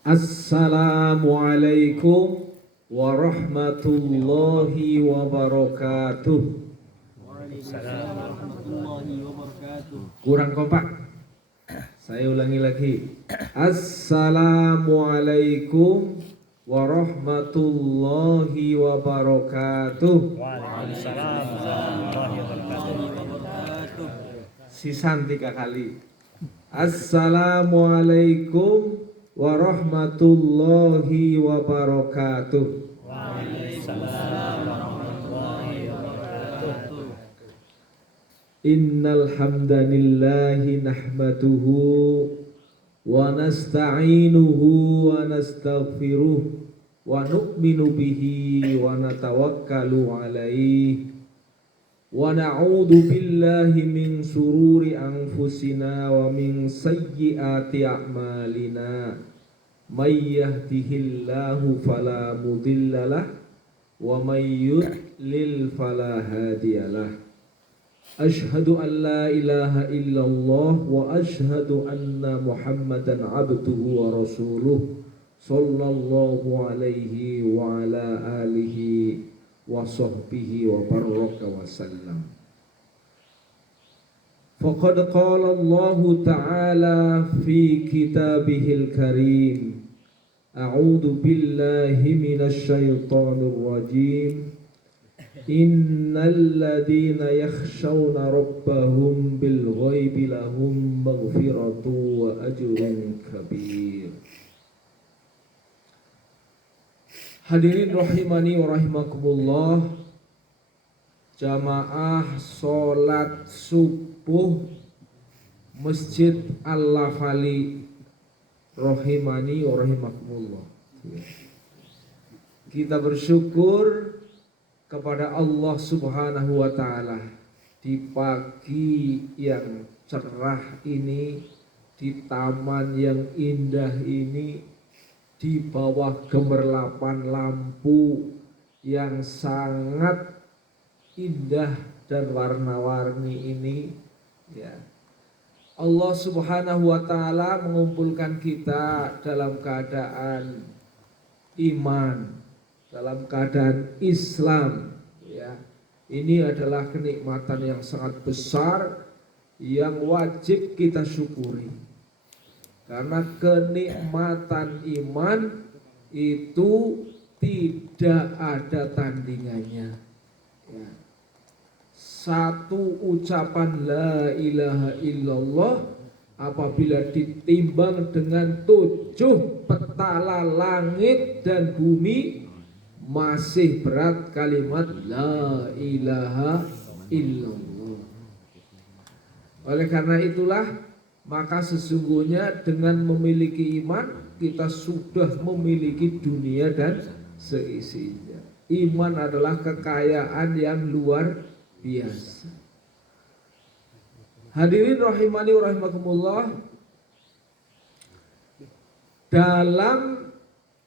Assalamualaikum warahmatullahi wabarakatuh. Waalaikumsalam warahmatullahi wabarakatuh. Kurang kompak. Saya ulangi lagi. Assalamualaikum warahmatullahi wabarakatuh. Waalaikumsalam warahmatullahi wabarakatuh. Sisan 3 kali. Assalamualaikum warahmatullahi wabarakatuh. Waalaikumsalam warahmatullahi wabarakatuh. Innal hamdalillahi nahmaduhu wa nasta'inuhu wa nastaghfiruh wa nu'minu bihi wa natawakkalu alaihi wa na'udzu billahi min sururi anfusina wa min sayyiati a'malina may yahdihillahu fala mudhillalah wa may yudlil fala hadiyalah. Ashhadu an la ilaha illallah wa ashhadu anna Muhammadan abduhu wa rasuluh sallallahu alaihi wa ala alihi wa sahbihi wa baraka wa sallam. Faqad qala Allah ta'ala fi kitabihil karim. A'udzu billahi minasy syaithanir rajim. Innal ladzina yakhshawna rabbahum bil ghaibi lahum maghfiratu wa ajrun kabir. Hadirin rahimani wa rahimakumullah, jamaah sholat subuh Masjid Al-Lafali rahimani wa rahimakumullah. Kita bersyukur kepada Allah Subhanahu wa taala di pagi yang cerah ini, di taman yang indah ini, di bawah gemerlapan lampu yang sangat indah dan warna-warni ini, ya. Allah Subhanahu wa taala mengumpulkan kita dalam keadaan iman, dalam keadaan Islam, ya. Ini adalah kenikmatan yang sangat besar yang wajib kita syukuri. Karena kenikmatan iman itu tidak ada tandingannya, ya. Satu ucapan la ilaha illallah apabila ditimbang dengan 7 petala langit dan bumi masih berat kalimat la ilaha illallah. Oleh karena itulah, maka sesungguhnya dengan memiliki iman kita sudah memiliki dunia dan seisinya. Iman adalah kekayaan yang luar biasa. Hadirin rahimani wa rahimakumullah, dalam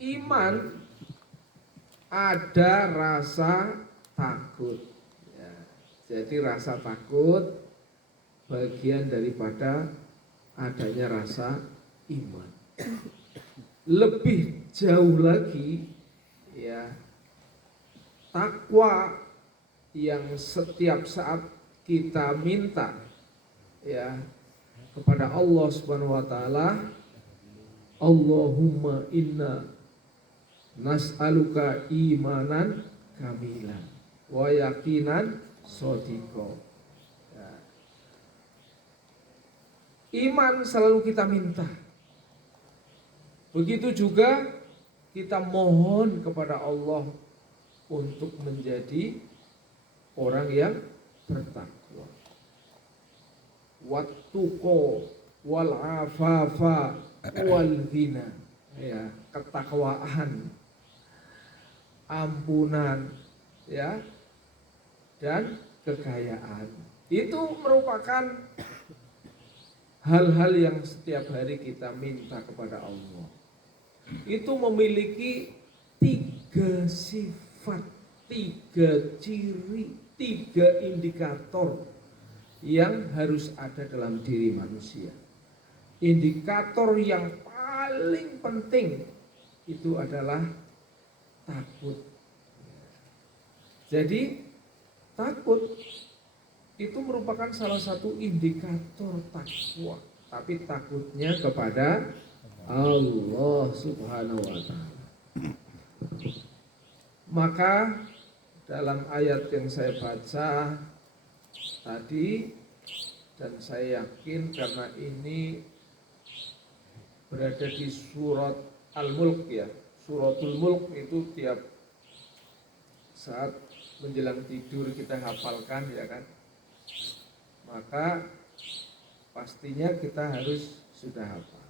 iman ada rasa takut, ya. Jadi rasa takut bagian daripada adanya rasa iman. Lebih jauh lagi, ya, takwa yang setiap saat kita minta, ya, kepada Allah Subhanahu wa taala, Allahumma inna nas'aluka imanan kamilan wa yaqinan shadiqo. Iman selalu kita minta. Begitu juga kita mohon kepada Allah untuk menjadi orang yang bertakwa. Wattuqo wal afafa wal ghina, ya, ketakwaan, ampunan, ya, dan kekayaan. Itu merupakan hal-hal yang setiap hari kita minta kepada Allah. Itu memiliki 3 sifat, 3 ciri, 3 indikator yang harus ada dalam diri manusia. Indikator yang paling paling penting itu adalah takut. Jadi takut itu merupakan salah satu indikator takwa, tapi takutnya kepada Allah Subhanahu wa taala. Maka dalam ayat yang saya baca tadi, dan saya yakin karena ini berada di surat Al-Mulk ya. Suratul Mulk itu tiap saat menjelang tidur kita hafalkan ya kan. Maka pastinya kita harus sudah hafal.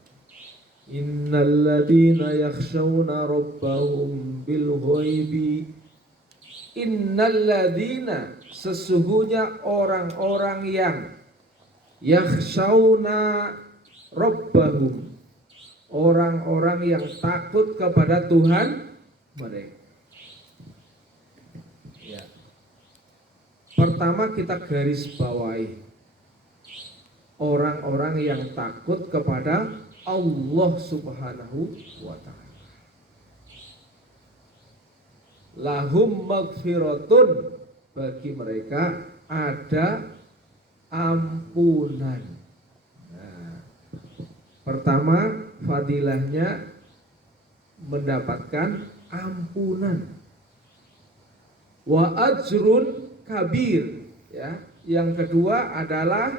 Innal ladzina yakhshawna rabbahum bil ghaibi. Innal ladzina, sesungguhnya orang-orang yang yakhshawna rabbahum, orang-orang yang takut kepada Tuhan mereka. Ya. Pertama kita garis bawahi orang-orang yang takut kepada Allah Subhanahu wa ta'ala. Lahum maghfiratun, bagi mereka ada ampunan. Nah, pertama fadilahnya mendapatkan ampunan. Wa ajrun kabir, ya. Yang kedua adalah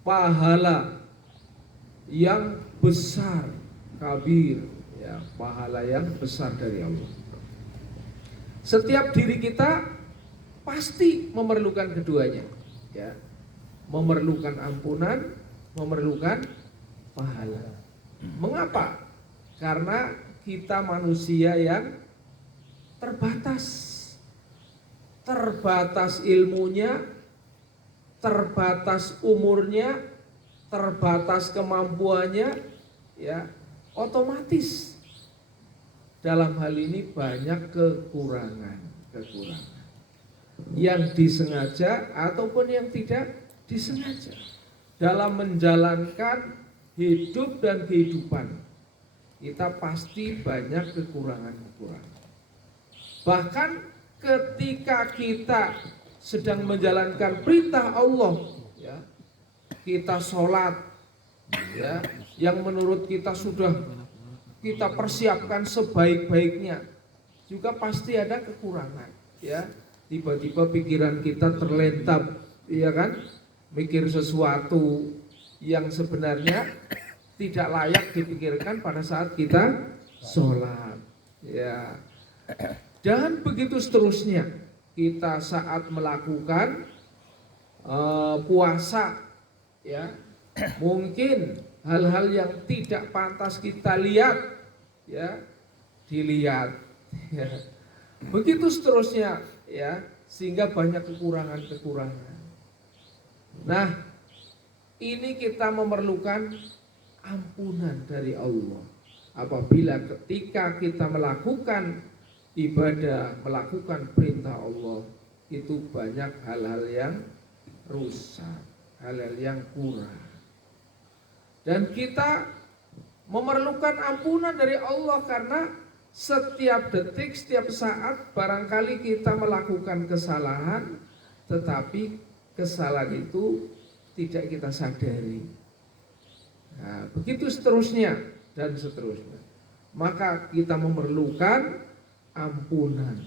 pahala yang besar, kabir, ya, pahala yang besar dari Allah. Setiap diri kita pasti memerlukan keduanya, ya. Memerlukan ampunan, memerlukan pahala. Mengapa? Karena kita manusia yang terbatas. Terbatas ilmunya, terbatas umurnya, terbatas kemampuannya, ya, otomatis dalam hal ini banyak kekurangan yang disengaja ataupun yang tidak disengaja dalam menjalankan hidup dan kehidupan. Kita pasti banyak kekurangan-kekurangan. Bahkan ketika kita sedang menjalankan perintah Allah, ya, kita sholat, ya, yang menurut kita sudah kita persiapkan sebaik-baiknya, juga pasti ada kekurangan, ya. Tiba-tiba pikiran kita terlentap, ya kan, mikir sesuatu yang sebenarnya tidak layak dipikirkan pada saat kita sholat, ya. Dan begitu seterusnya, kita saat melakukan puasa, ya, mungkin hal-hal yang tidak pantas kita lihat, ya, dilihat, ya. Begitu seterusnya, ya, sehingga banyak kekurangan-kekurangan. Nah, ini kita memerlukan ampunan dari Allah. Apabila ketika kita melakukan ibadah, melakukan perintah Allah, itu banyak hal-hal yang rusak, hal-hal yang kurang. Dan kita memerlukan ampunan dari Allah karena setiap detik, setiap saat barangkali kita melakukan kesalahan, tetapi kesalahan itu tidak kita sadari. Nah, begitu seterusnya dan seterusnya. Maka kita memerlukan ampunan.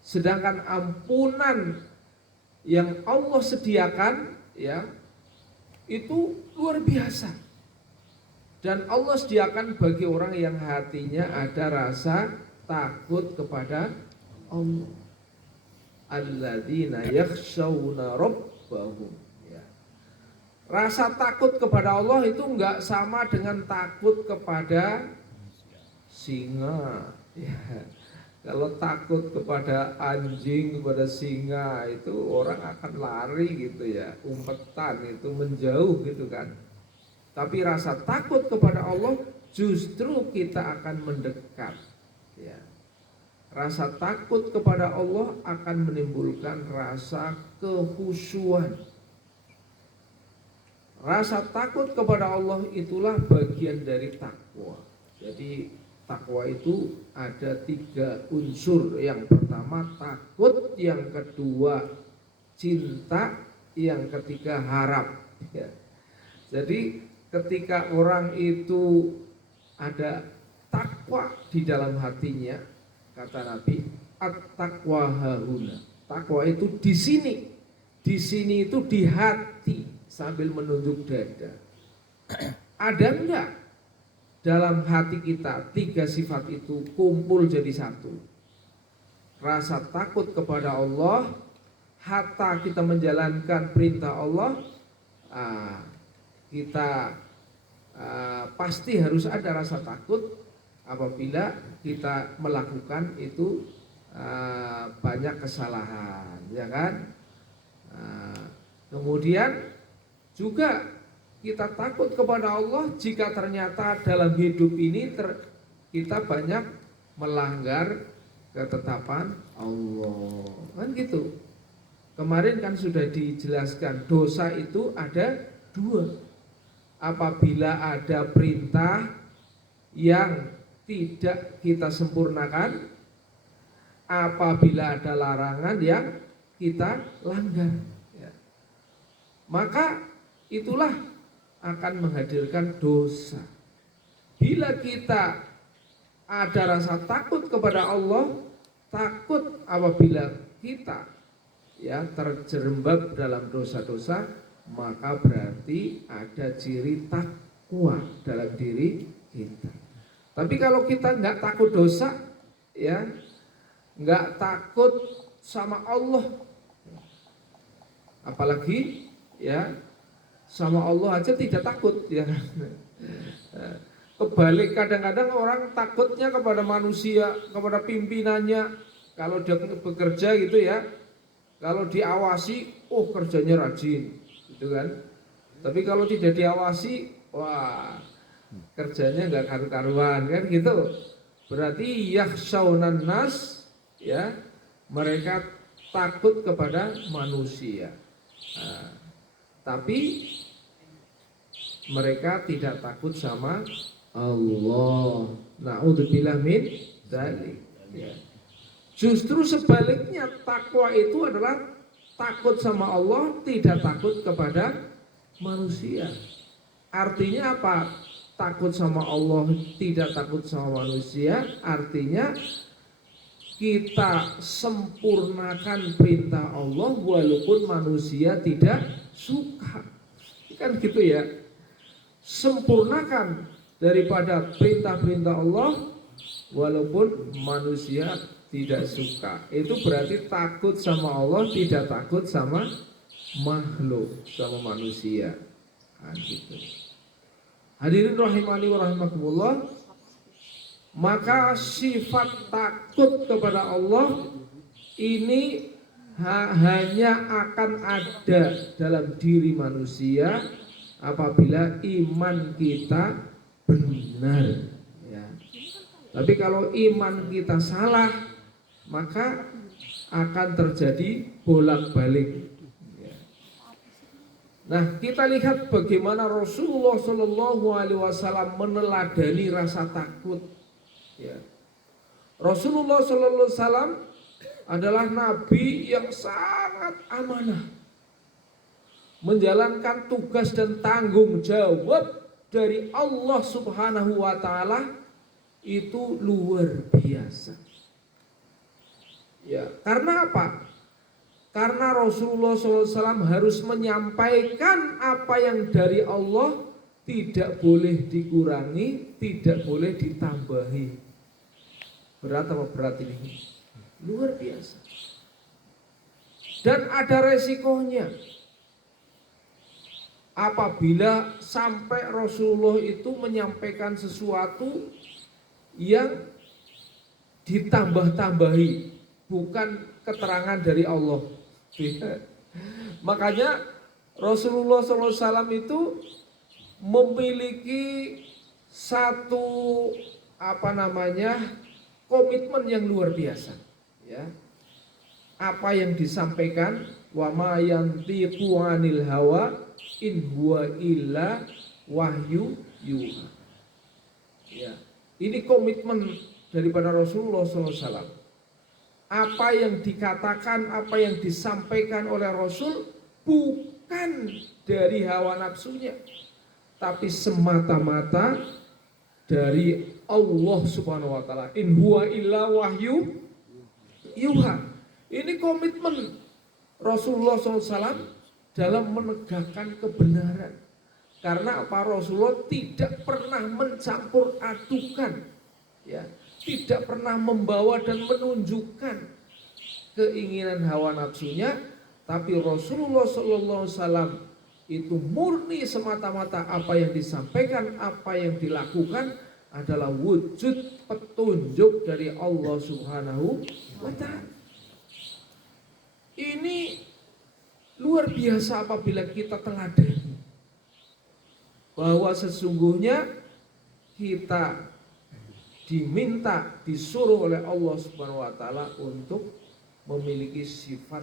Sedangkan ampunan yang Allah sediakan, ya, itu luar biasa. Dan Allah sediakan bagi orang yang hatinya ada rasa takut kepada Allah. Alladzina yakhshawna rabbahum. Ya. Rasa takut kepada Allah itu enggak sama dengan takut kepada singa. Ya. Kalau takut kepada anjing, kepada singa, itu orang akan lari gitu ya, umpetan itu menjauh gitu kan. Tapi rasa takut kepada Allah justru kita akan mendekat, ya. Rasa takut kepada Allah akan menimbulkan rasa kekhusyuan. Rasa takut kepada Allah itulah bagian dari takwa. Jadi takwa itu ada 3 unsur. Yang pertama takut, yang kedua cinta, yang ketiga harap. Ya. Jadi ketika orang itu ada takwa di dalam hatinya, kata Nabi, at-taqwa hahuna. Takwa itu di sini. Di sini itu di hati, sambil menunjuk dada. Ada enggak dalam hati kita 3 sifat itu kumpul jadi satu? Rasa takut kepada Allah, hatta kita menjalankan perintah Allah, kita pasti harus ada rasa takut apabila kita melakukan itu banyak kesalahan, ya kan? Kemudian juga kita takut kepada Allah jika ternyata dalam hidup ini kita banyak melanggar ketetapan Allah, kan gitu. Kemarin kan sudah dijelaskan dosa itu ada 2. Apabila ada perintah yang tidak kita sempurnakan, apabila ada larangan yang kita langgar, ya. Maka itulah akan menghadirkan dosa. Bila kita ada rasa takut kepada Allah, takut apabila kita ya terjerembab dalam dosa-dosa, maka berarti ada ciri takwa dalam diri kita. Tapi kalau kita nggak takut dosa, ya nggak takut sama Allah, apalagi ya sama Allah aja tidak takut, ya. Kebalik, kadang-kadang orang takutnya kepada manusia, kepada pimpinannya. Kalau dia bekerja gitu ya, kalau diawasi, oh kerjanya rajin, gitu kan. Tapi kalau tidak diawasi, wah kerjanya nggak karu-karuan, kan gitu. Berarti yakhshawnan nas, ya, mereka takut kepada manusia. Tapi mereka tidak takut sama Allah. Na'udzubillah min dzalik. Ya. Justru sebaliknya, takwa itu adalah takut sama Allah, tidak takut kepada manusia. Artinya apa? Takut sama Allah, tidak takut sama manusia, artinya kita sempurnakan perintah Allah walaupun manusia tidak suka. Kan gitu ya. Sempurnakan daripada perintah-perintah Allah walaupun manusia tidak suka. Itu berarti takut sama Allah, tidak takut sama makhluk, sama manusia. Nah, gitu. Hadirin rahimani wa rahimakumullah, maka sifat takut kepada Allah ini hanya akan ada dalam diri manusia apabila iman kita benar, ya. Tapi kalau iman kita salah, maka akan terjadi bolak-balik, ya. Nah, kita lihat bagaimana Rasulullah Shallallahu Alaihi Wasallam meneladani rasa takut, ya. Rasulullah Shallallahu Alaihi Wasallam adalah nabi yang sangat amanah, menjalankan tugas dan tanggung jawab dari Allah Subhanahu wa taala itu luar biasa. Ya, karena apa? Karena Rasulullah SAW harus menyampaikan apa yang dari Allah, tidak boleh dikurangi, tidak boleh ditambahi. Berat apa berat ini? Luar biasa. Dan ada resikonya. Apabila sampai Rasulullah itu menyampaikan sesuatu yang ditambah-tambahi, bukan keterangan dari Allah. Makanya Rasulullah SAW itu memiliki satu komitmen yang luar biasa, ya. Apa yang disampaikan, wa ma yantiqu 'anil hawa in huwa illa wahyu yuha. Ya, Ini komitmen daripada Rasulullah SAW. Apa yang dikatakan, apa yang disampaikan oleh Rasul bukan dari hawa nafsunya, tapi semata-mata dari Allah Subhanahu wa taala. In huwa illa wahyu yuha. Ini komitmen Rasulullah SAW dalam menegakkan kebenaran. Karena apa? Rasulullah tidak pernah mencampur adukan, ya, tidak pernah membawa dan menunjukkan keinginan hawa nafsunya, tapi Rasulullah SAW itu murni semata-mata apa yang disampaikan, apa yang dilakukan adalah wujud petunjuk dari Allah Subhanahu wa Ta'ala. Ini luar biasa apabila kita teladani bahwa sesungguhnya kita diminta, disuruh oleh Allah Subhanahu wa taala untuk memiliki sifat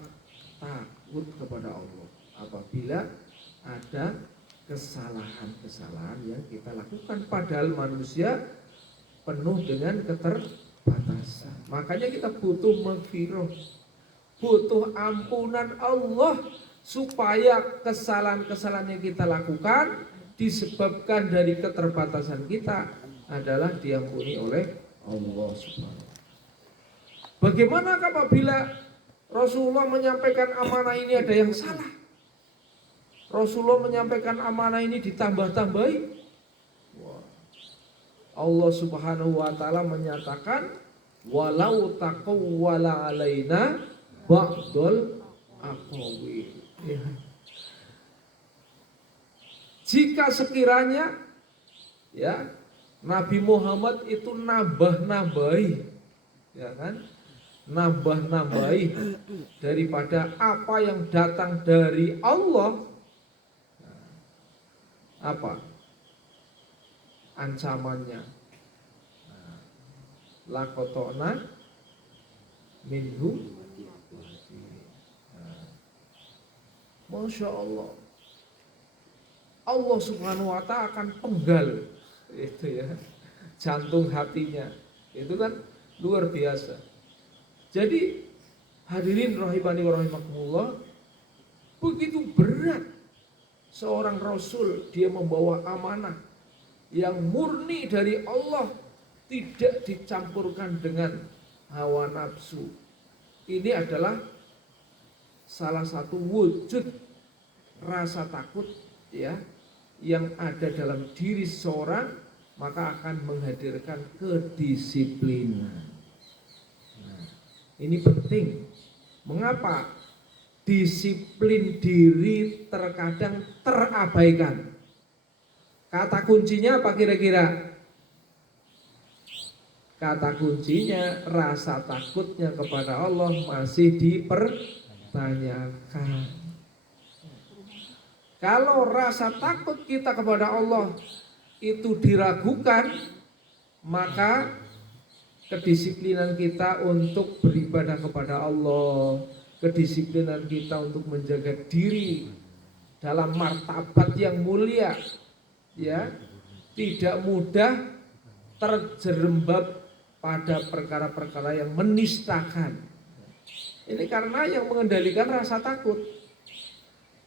takut kepada Allah apabila ada kesalahan-kesalahan yang kita lakukan, padahal manusia penuh dengan keterbatasan. Makanya kita butuh maghfirah, butuh ampunan Allah supaya kesalahan-kesalahan yang kita lakukan disebabkan dari keterbatasan kita adalah diampuni oleh Allah Subhanahu. Bagaimana apabila Rasulullah menyampaikan amanah ini ada yang salah? Rasulullah menyampaikan amanah ini ditambah-tambahi. Allah Subhanahu wa taala menyatakan walau taqawwala alaina ba'dul aqawil. Ya. Jika sekiranya ya Nabi Muhammad itu nambah-nambahi, ya kan? Nambah-nambahi daripada apa yang datang dari Allah. Apa ancamannya? Lakotona minhu. Masya Allah. Allah Subhanahu wa ta'ala akan penggal itu ya, jantung hatinya. Itu kan luar biasa. Jadi hadirin rahimani wa rahimakumullah, begitu berat seorang rasul, dia membawa amanah yang murni dari Allah, tidak dicampurkan dengan hawa nafsu. Ini adalah salah satu wujud rasa takut ya yang ada dalam diri seorang, maka akan menghadirkan kedisiplinan. Nah, ini penting. Mengapa disiplin diri terkadang terabaikan? Kata kuncinya apa kira-kira? Kata kuncinya rasa takutnya kepada Allah masih dipertanyakan. Kalau rasa takut kita kepada Allah itu diragukan, maka kedisiplinan kita untuk beribadah kepada Allah, kedisiplinan kita untuk menjaga diri dalam martabat yang mulia, ya, tidak mudah terjerembab pada perkara-perkara yang menistakan. Ini karena yang mengendalikan rasa takut.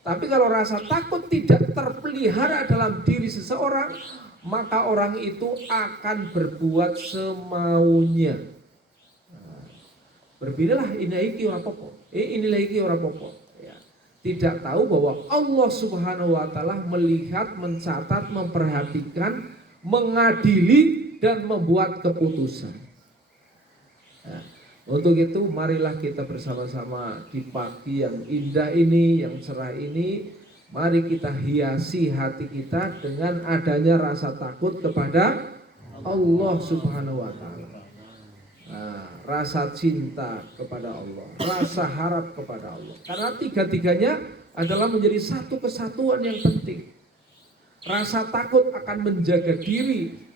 Tapi kalau rasa takut tidak terpelihara dalam diri seseorang, maka orang itu akan berbuat semaunya. Berbinalah ini ora popo. Inilah iki ora popo. Ya. Tidak tahu bahwa Allah Subhanahu wa taala melihat, mencatat, memperhatikan, mengadili dan membuat keputusan. Ya. Untuk itu marilah kita bersama-sama di pagi yang indah ini, yang cerah ini, mari kita hiasi hati kita dengan adanya rasa takut kepada Allah Subhanahu wa taala. Nah, rasa cinta kepada Allah, rasa harap kepada Allah. Karena tiga-tiganya adalah menjadi satu kesatuan yang penting. Rasa takut akan menjaga diri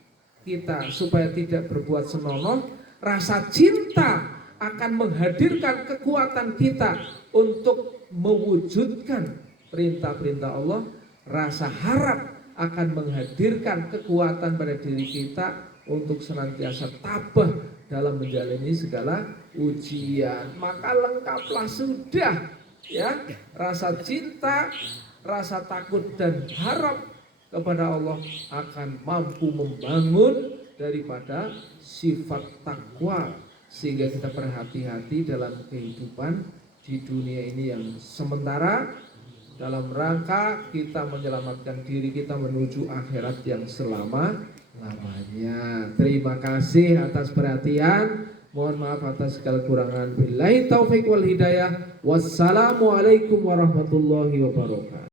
kita supaya tidak berbuat senonoh. Rasa cinta akan menghadirkan kekuatan kita untuk mewujudkan perintah-perintah Allah. Rasa harap akan menghadirkan kekuatan pada diri kita untuk senantiasa tabah dalam menjalani segala ujian. Maka lengkaplah sudah ya rasa cinta, rasa takut dan harap kepada Allah akan mampu membangun daripada sifat takwa, sehingga kita berhati-hati dalam kehidupan di dunia ini yang sementara, dalam rangka kita menyelamatkan diri kita menuju akhirat yang selama-lamanya. Terima kasih atas perhatian. Mohon maaf atas segala kurangan. Billahi taufik wal hidayah. Wassalamualaikum warahmatullahi wabarakatuh.